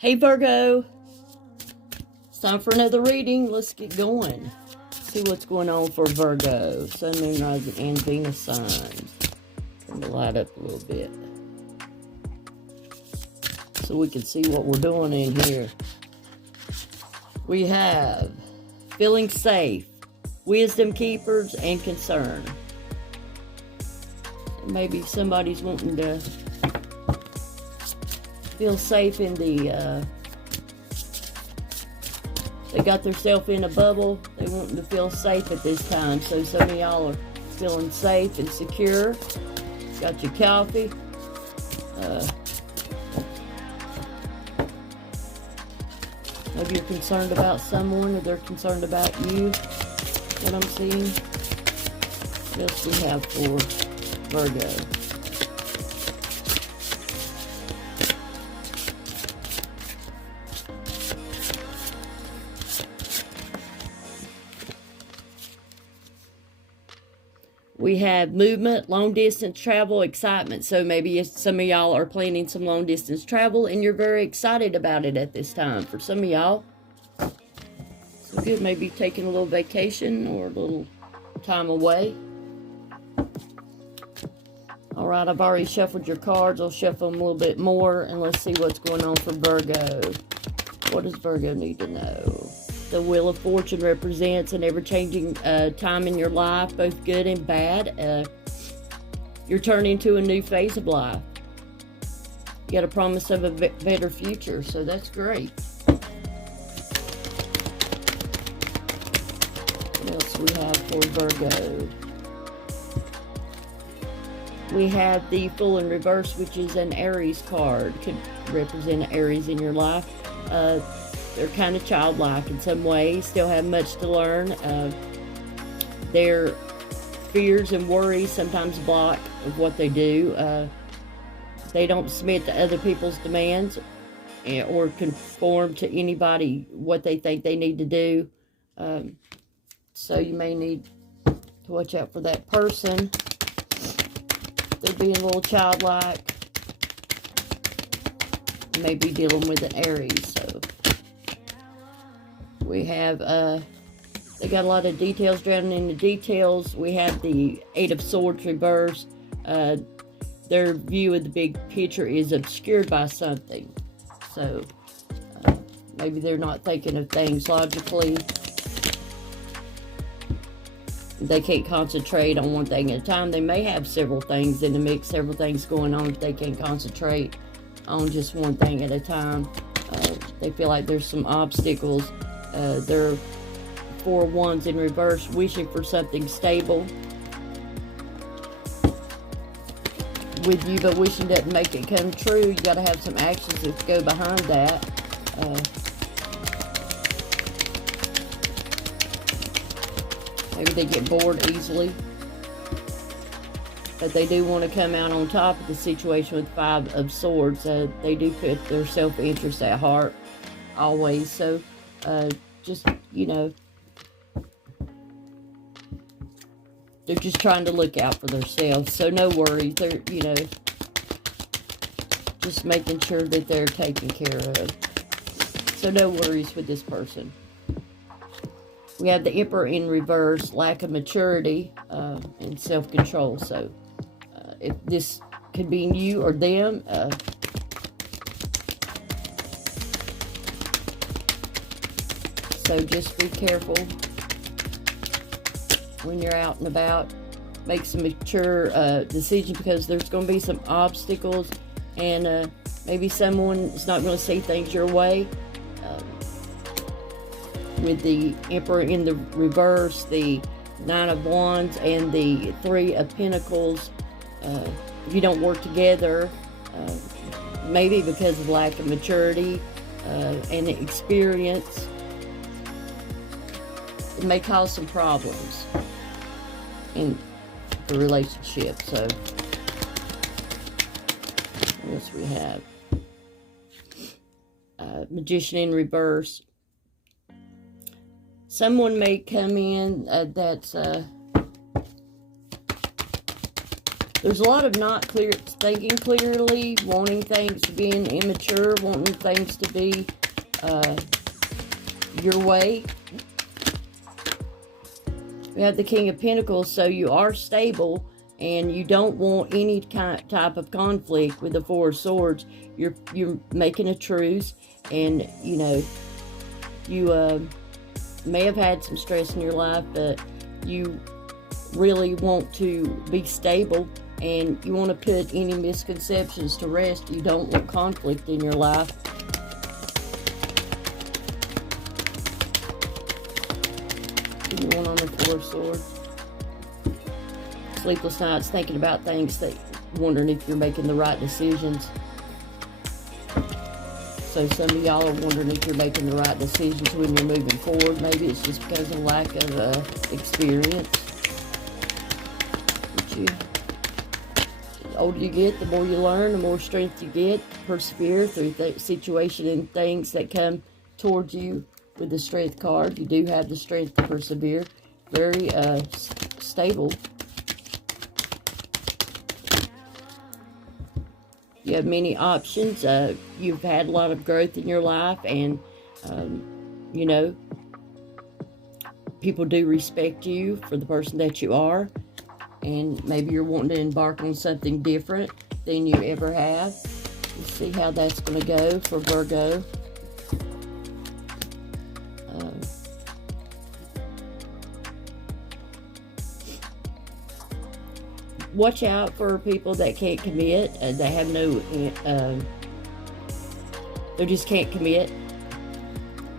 Hey Virgo, it's time for another reading. Let's get going. See what's going on for Virgo. Sun, Moon, Rising, and Venus signs. Turn the light up a little bit so we can see what we're doing in here. We have feeling safe, wisdom keepers, and concern. Maybe somebody's wanting to feel safe in the, they got themselves in a bubble. They wanting to feel safe at this time. So some of y'all are feeling safe and secure. Got your coffee. Maybe you're concerned about someone or they're concerned about you. What I'm seeing. What else we have for Virgo? We have movement, long distance travel, excitement. So maybe some of y'all are planning some long distance travel and you're very excited about it at this time. For some of y'all, so good, maybe taking a little vacation or a little time away. All right, I've already shuffled your cards. I'll shuffle them a little bit more and let's see what's going on for Virgo. What does Virgo need to know? The Wheel of Fortune represents an ever-changing time in your life, both good and bad. You're turning to a new phase of life. You got a promise of a better future, so that's great. What else we have for Virgo? We have the Fool in reverse, which is an Aries card. Could represent Aries in your life. They're kind of childlike in some ways, still have much to learn. Their fears and worries sometimes block of what they do. They don't submit to other people's demands or conform to anybody what they think they need to do. So you may need to watch out for that person. They're being a little childlike. You may be dealing with an Aries, so. We have, they got a lot of details drowning in the details. We have the Eight of Swords reversed. Their view of the big picture is obscured by something. So, maybe they're not thinking of things logically. They can't concentrate on one thing at a time. They may have several things in the mix, several things going on, but they can't concentrate on just one thing at a time. They feel like there's some obstacles. They're Four of Wands in reverse, wishing for something stable with you, but wishing doesn't make it come true. You got to have some actions that go behind that. Maybe they get bored easily, but they do want to come out on top of the situation with Five of Swords. They do put their self-interest at heart always. So just, you know, they're just trying to look out for themselves. So no worries. They're, you know, just making sure that they're taken care of. So no worries with this person. We have the Emperor in reverse, lack of maturity and self-control. So if this could be you or them, so just be careful when you're out and about. Make some mature decisions because there's going to be some obstacles and maybe someone is not going to see things your way. With the Emperor in the reverse, the Nine of Wands, and the Three of Pentacles, if you don't work together, maybe because of lack of maturity and experience, it may cause some problems in the relationship. So, what else we have? Magician in reverse. Someone may come in that's There's a lot of not clear, thinking clearly, wanting things, being immature, wanting things to be your way. We have the King of Pentacles, so you are stable and you don't want any type of conflict with the Four of Swords. You're making a truce, and you know, you may have had some stress in your life, but you really want to be stable and you want to put any misconceptions to rest. You don't want conflict in your life. Give me one on the Four of Swords. Sleepless nights, thinking about things, that wondering if you're making the right decisions. So some of y'all are wondering if you're making the right decisions when you're moving forward. Maybe it's just because of lack of experience. The older you get, the more you learn, the more strength you get. Persevere through the situation and things that come towards you. With the Strength card, you do have the strength to persevere. Very stable. You have many options. You've had a lot of growth in your life, and you know, people do respect you for the person that you are, and maybe you're wanting to embark on something different than you ever have. Let's see how that's going to go for Virgo. Watch out for people that can't commit. They have no, they just can't commit.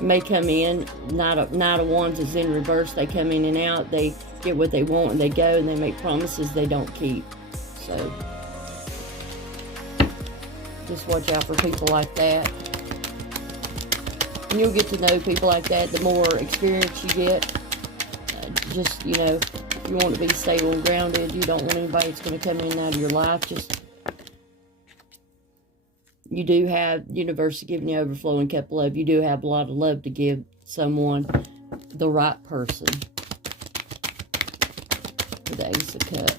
May come in, Knight of Wands is in reverse. They come in and out. They get what they want and they go, and they make promises they don't keep. So just watch out for people like that. And you'll get to know people like that the more experience you get. Just, you know, you want to be stable and grounded. You don't want anybody that's going to come in and out of your life. Just, you do have universe giving you overflowing cup of love. You do have a lot of love to give someone, the right person. For the Ace of Cups.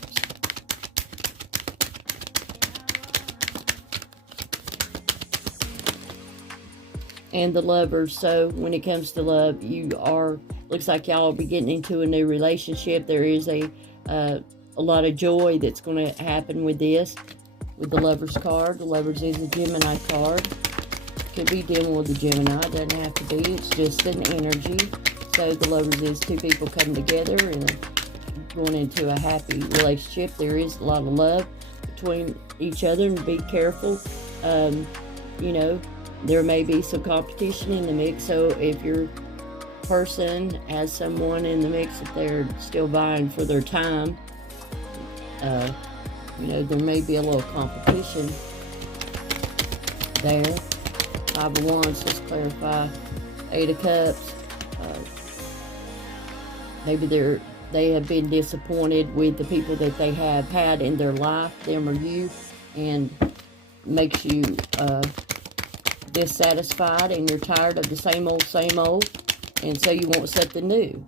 And the Lovers. So when it comes to love, you are, looks like y'all will be getting into a new relationship. There is a lot of joy that's going to happen with this, with the Lovers card. The Lovers is a Gemini card. Could be dealing with a Gemini. Doesn't have to be. It's just an energy. So the Lovers is two people coming together and going into a happy relationship. There is a lot of love between each other, and be careful. You know, there may be some competition in the mix. So if your person has someone in the mix that they're still vying for their time, you know, there may be a little competition there. Five of Wands, let's clarify. Eight of Cups. Maybe they have been disappointed with the people that they have had in their life, them or you, and makes you dissatisfied, and you're tired of the same old, and so you want something new.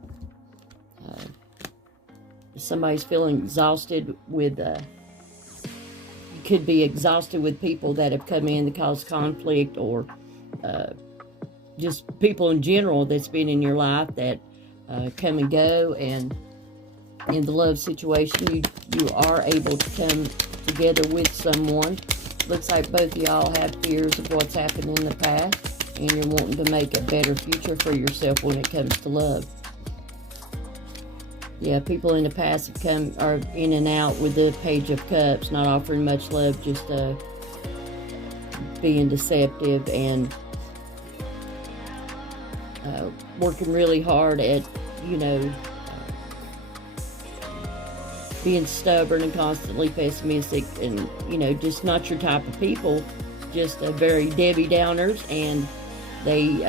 Somebody's feeling exhausted with, you could be exhausted with people that have come in to cause conflict, or just people in general that's been in your life that come and go. And in the love situation, you are able to come together with someone. Looks like both of y'all have fears of what's happened in the past, and you're wanting to make a better future for yourself when it comes to love. Yeah, people in the past are in and out with the Page of Cups, not offering much love, just being deceptive and working really hard at, you know, being stubborn and constantly pessimistic, and, you know, just not your type of people. Just very Debbie Downers, and they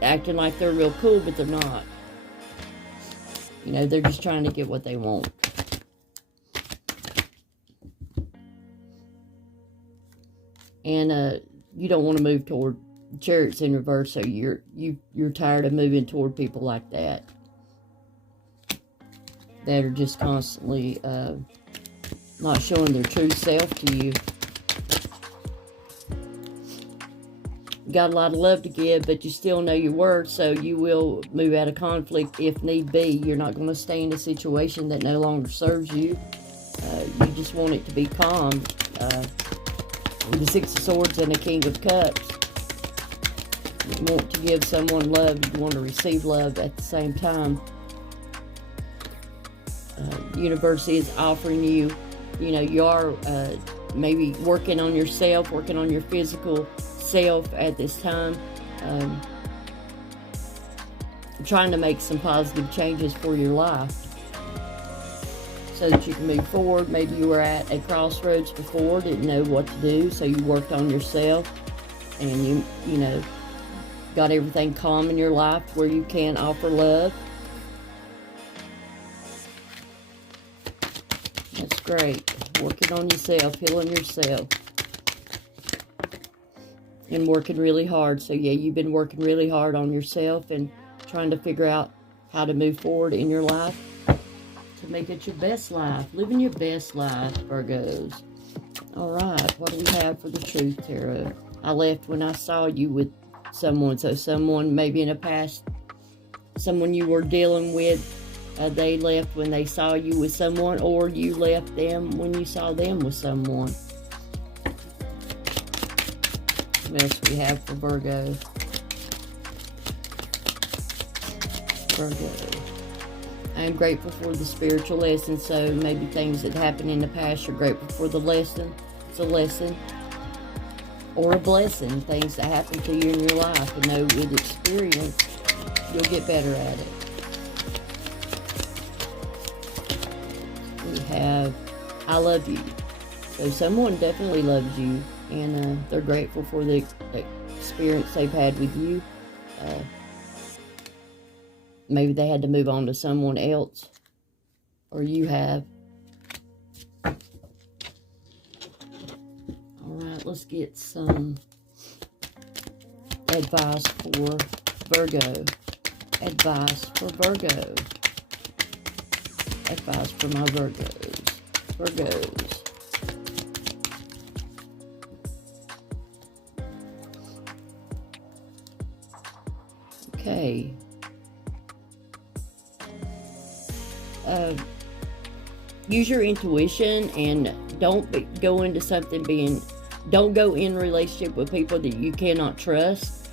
acting like they're real cool, but they're not. You know, they're just trying to get what they want. And you don't want to move toward Chariot's in reverse, so you're tired of moving toward people like that. that are just constantly not showing their true self to you. You got a lot of love to give, but you still know your worth, so you will move out of conflict if need be. You're not going to stay in a situation that no longer serves you. You just want it to be calm. With the Six of Swords and the King of Cups, you want to give someone love, you want to receive love at the same time. The universe is offering you, you are maybe working on yourself, working on your physical self at this time, trying to make some positive changes for your life so that you can move forward. Maybe you were at a crossroads before, didn't know what to do, so you worked on yourself, and you got everything calm in your life where you can offer love. That's great. Working on yourself, healing yourself, and working really hard. So yeah, you've been working really hard on yourself and trying to figure out how to move forward in your life to make it your best life. Living your best life, Virgos. Alright, what do we have for the Truth Tarot? I left when I saw you with someone. So someone maybe in the past, someone you were dealing with, they left when they saw you with someone, or you left them when you saw them with someone. What else we have for Virgo? Virgo. I am grateful for the spiritual lesson. So maybe things that happened in the past, you're grateful for the lesson. It's a lesson or a blessing. Things that happen to you in your life, and know with experience you'll get better at it. We have I love you. So someone definitely loves you, and they're grateful for the experience they've had with you. Maybe they had to move on to someone else, or you have. Alright, let's get some advice for Virgo. Advice for Virgo. Advice for my Virgos. Virgos. Okay. Use your intuition, and don't go into something don't go in relationship with people that you cannot trust.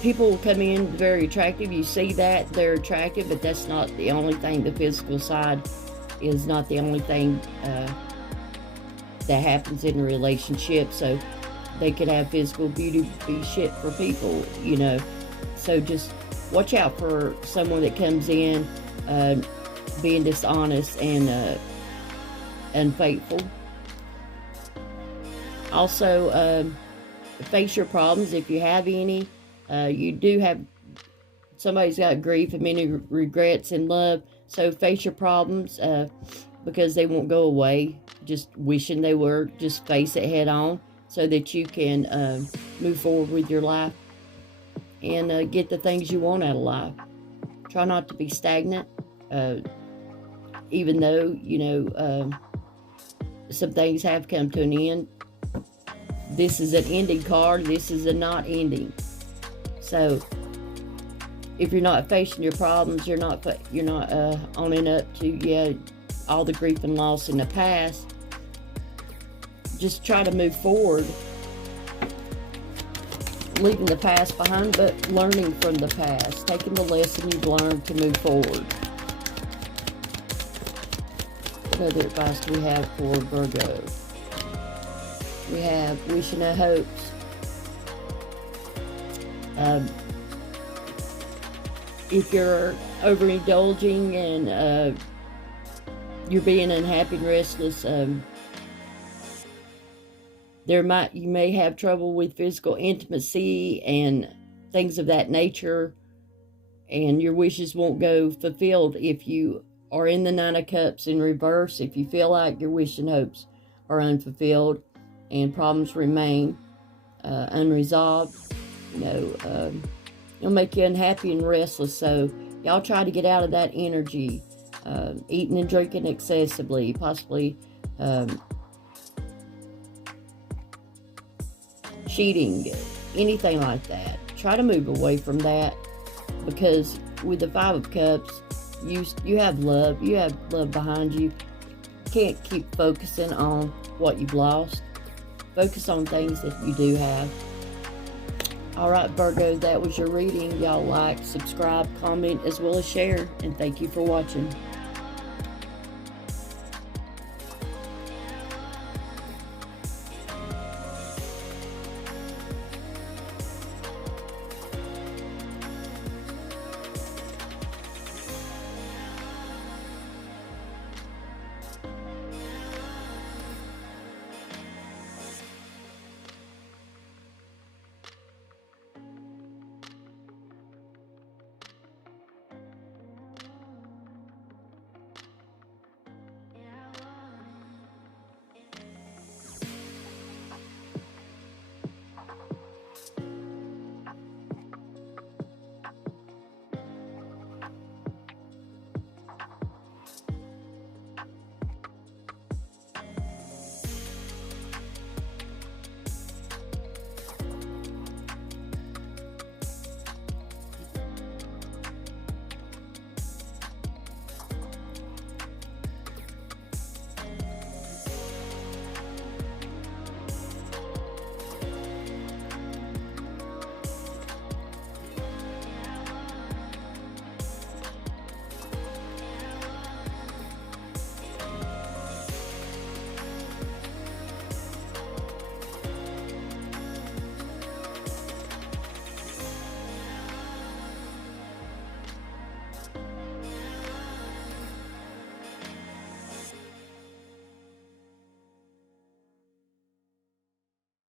People will come in very attractive. You see that they're attractive, but that's not the only thing. The physical side is not the only thing that happens in a relationship. So they could have physical beauty be shit for people, So just watch out for someone that comes in being dishonest and unfaithful. Also, face your problems if you have any. You do have, somebody's got grief and many regrets in love. So face your problems because they won't go away. Just wishing they were. Just face it head on so that you can move forward with your life and get the things you want out of life. Try not to be stagnant, even though, some things have come to an end. This is an ending card. This is a not ending. So, if you're not facing your problems, you're not owning up to all the grief and loss in the past. Just try to move forward, leaving the past behind, but learning from the past, taking the lesson you've learned to move forward. What other advice do we have for Virgo? We have wishing and hopes. If you're overindulging and you're being unhappy and restless, you may have trouble with physical intimacy and things of that nature, and your wishes won't go fulfilled if you are in the Nine of Cups in reverse. If you feel like your wish and hopes are unfulfilled and problems remain unresolved, It'll make you unhappy and restless. So y'all try to get out of that energy. Eating and drinking excessively, possibly cheating, anything like that. Try to move away from that, because with the Five of Cups, you have love. You have love behind you. You can't keep focusing on what you've lost. Focus on things that you do have. Alright, Virgo, that was your reading. Y'all like, subscribe, comment, as well as share. And thank you for watching.